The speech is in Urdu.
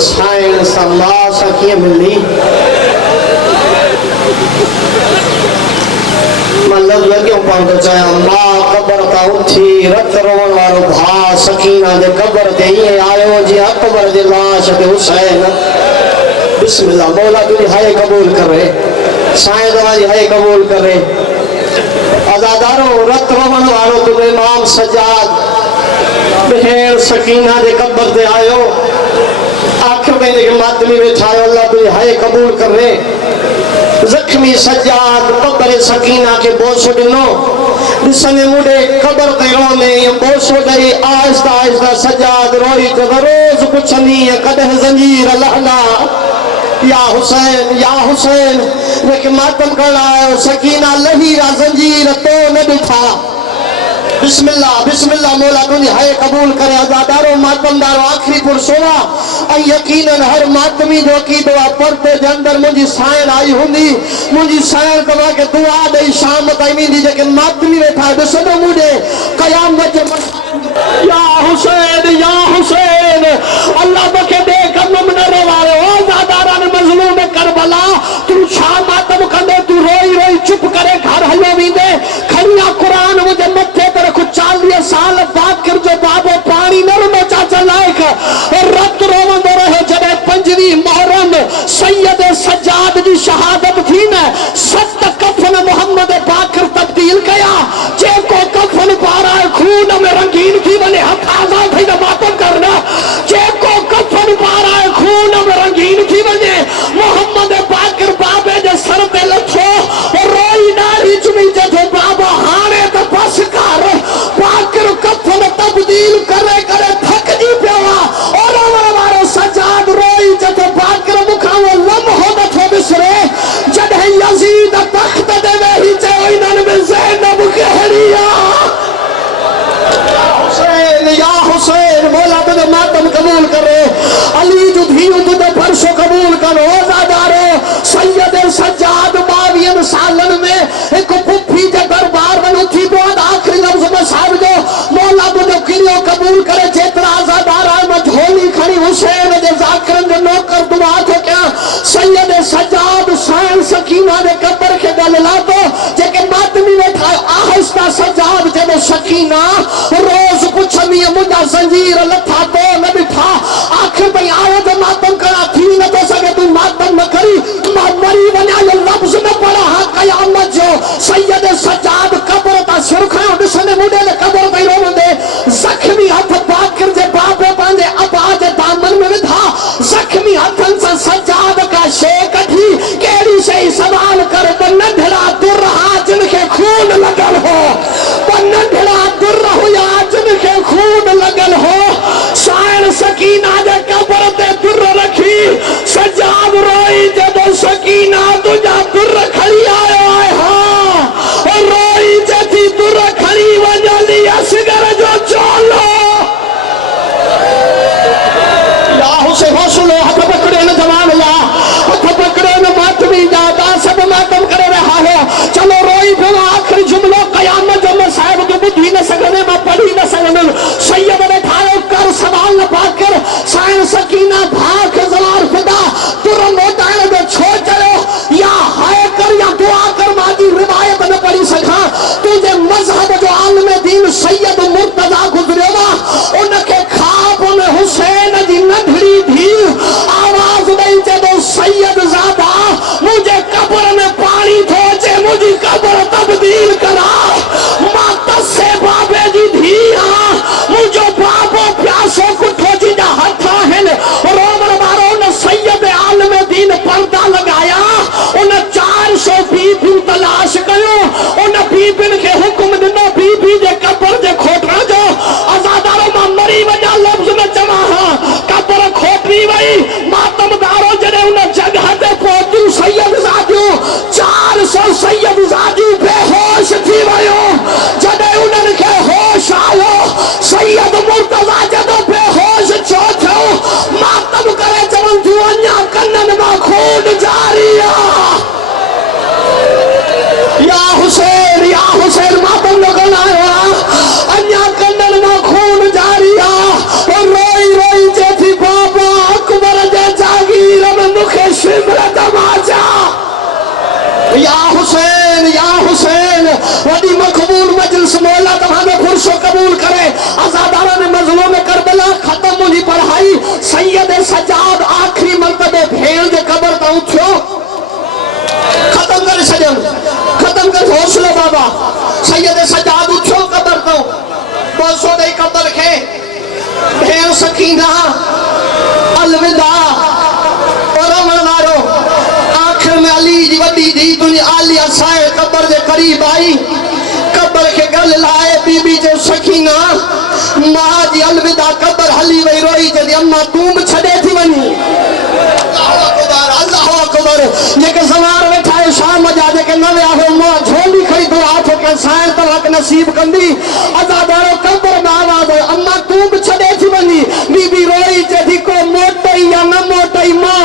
سائن سملا سکیے ملی من لفظ لگیوں پاؤں چاہے ماں قبر تا اٹھی رت روان وارو بھا سکینہ دے قبر دے یہ آئیو جی اکبر دے لاش دے حسین بسم اللہ مولا تجھے ہائے قبول کر رہے سائن دوا جی ہائے قبول کر رہے ازاداروں رت روان وارو تجھے امام سجاد بہیر سکینہ دے قبر دے آئیو آخر میں نے کہ ماتمی بچھائے اللہ تجھے ہائے قبول کر رہے زخمی سجاد قبر سکینہ کے بوسو ڈنو جسنے مڈے قبر تے رونے بوسو ڈئی آہستہ آہستہ سجاد روئی تے روز پچھنی قدہ زنجیر لہنا یا حسین لیکن ماتم کرنا ہے سکینہ لہیرہ زنجیر تو نہ بٹھا بسم اللہ مولا تجھے ہائے قبول کرے ازاداروں ماتم داروں آخری پر سونا اور یقیناً ہر ماتمی جو کی دعا پڑھتے دے اندر مجھے سائن آئی ہوندی مجھے سائن دعا کے دعا دے شام تائمی دی جے کہ ماتمی بیٹھا ہے بسنو مجھے قیامت یا حسین اللہ بکے دے کر نمنر والے او ازاداران مظلوم کربلا تو شام ماتم کندے تو روئی چپ کرے گھر ہلو بھی دے کھڑیا قرآن مجھے متھے پر کچھ 40 سال بعد کر جو بابو پانی نر میں چاچا لائک اور رت روان دے رہے جبے 5 محرم سید سجاد جی شہادت تھی میں 7 کفن محمد باکر تبدیل کیا جے کو کفن پارا ہے خون میں رنگین تھی بنے حق آزاد تھی ماتم کرنا جے کو کفن پارا ہے خون میں رنگین تھی بنے محمد باکر بابے جے سر پہ لچھو اور روئی ناری چمی جے بابا ہانے تا پس کر باکر کفن تبدیل کرے تھک جی پیوا اور ہمارا سجاد روئی جے باکر مکھاو لمحو دتھو بسرے جدہ یزید تخت دے وہی چے انہوں میں زینب کہریا یا حسین مولا تجھے ماتم قبول کرے علی جو دھیو تجھے پرسو قبول کرو ازادارو سید سجاد 22 سالن میں ایک پپھی جے دربار میں تھی بہت آخری لفظ میں صاحب جو مولا تجھے کلیو قبول کرے جیتنا ازادارہ میں جھولی کھڑی حسین جے ذاکرن جو نوکر دعا تو کیا سید سجاد سائن سکینہ دے قبر کے گللا تو جے کہ ماتمی میں تھا آہستہ سجاد جے وہ سکینہ روز کچھ ہمیں مجھا زنجیر لتھا تو نہ بٹھا آخر پہ آئے جو ماتم کرا تھی نہ تو سکے تو ماتم نہ کری مری بنیا یہ لفظ میں پڑا ہاں قیامت جو سید سجاد قبر تا سرخیاں بسنے مڈے لے قبر تا رو دے زخمی ہاتھ باکر جے باپے پاندے اب آج دامن میں تھا زخمی ہاتھن سے سجاد کا شیک تھی کیڑی سے سوال کر بنن ڈھڑا در رہا جن کے خون لگل ہو بنن ڈھڑا در رہو یا جن کے خون لگل ہو شاعر سکینہ دے قبر تے در رکھی سجاد روئی جب سکینہ تجھا در کھڑی آئے ہاں اور روئی جتی در کھڑی وجلی اسگر جو چولو یا حسین حسنو ہاتھ پکڑے نہ جوان لا ہاتھ پکڑے نہ ماتمی جاتا سب ماتم کرے رہا ہے چلو روئی پھر آخری جملہ قیامت جو میں صاحب جو بدھی نہ سکنے میں پڑھی نہ سکنے سید نے کھائے کر سوال نہ پاک کر سائن سکینہ بھاگ زلار فدا ترم ہوتائے دے چھوڑ چلو یا ہائے کر یا دعا کر مادی روایت نہ پڑھی سکھا تجھے مذہب جو عالم دین سید مرتضی گزرے گا ان کے خواب میں حسین جی نہ بھری بھی سید سجاد آخری مرتبہ بھیڑ دے قبر تا اٹھو ختم کر سجن ختم کر حوصلہ بابا سید سجاد اٹھو قبر تا بوسو دے قبر کے بھیڑ سکینہ الوداع اور امنارو آخر میں علی جی وڈی دی دنیا آلیہ سائے قبر دے قریب آئی قبر کے گل لائے بی بی جو سکینہ ماں جی الوداع قبر حلی وی روئی جدی اممہ توم چھڑے تھی ونی اللہ اکبر یہ کہ زمان بیٹھا ہے شام جا دے کہ نوے آہو ماں جھولی کھئی دو آٹھو کہ سائن طلاق نصیب کندی ازادارو قبر میں آواز ہے اممہ توم چھڑے تھی ونی بی بی روئی جدی کو موٹائی یا نہ موٹائی ماں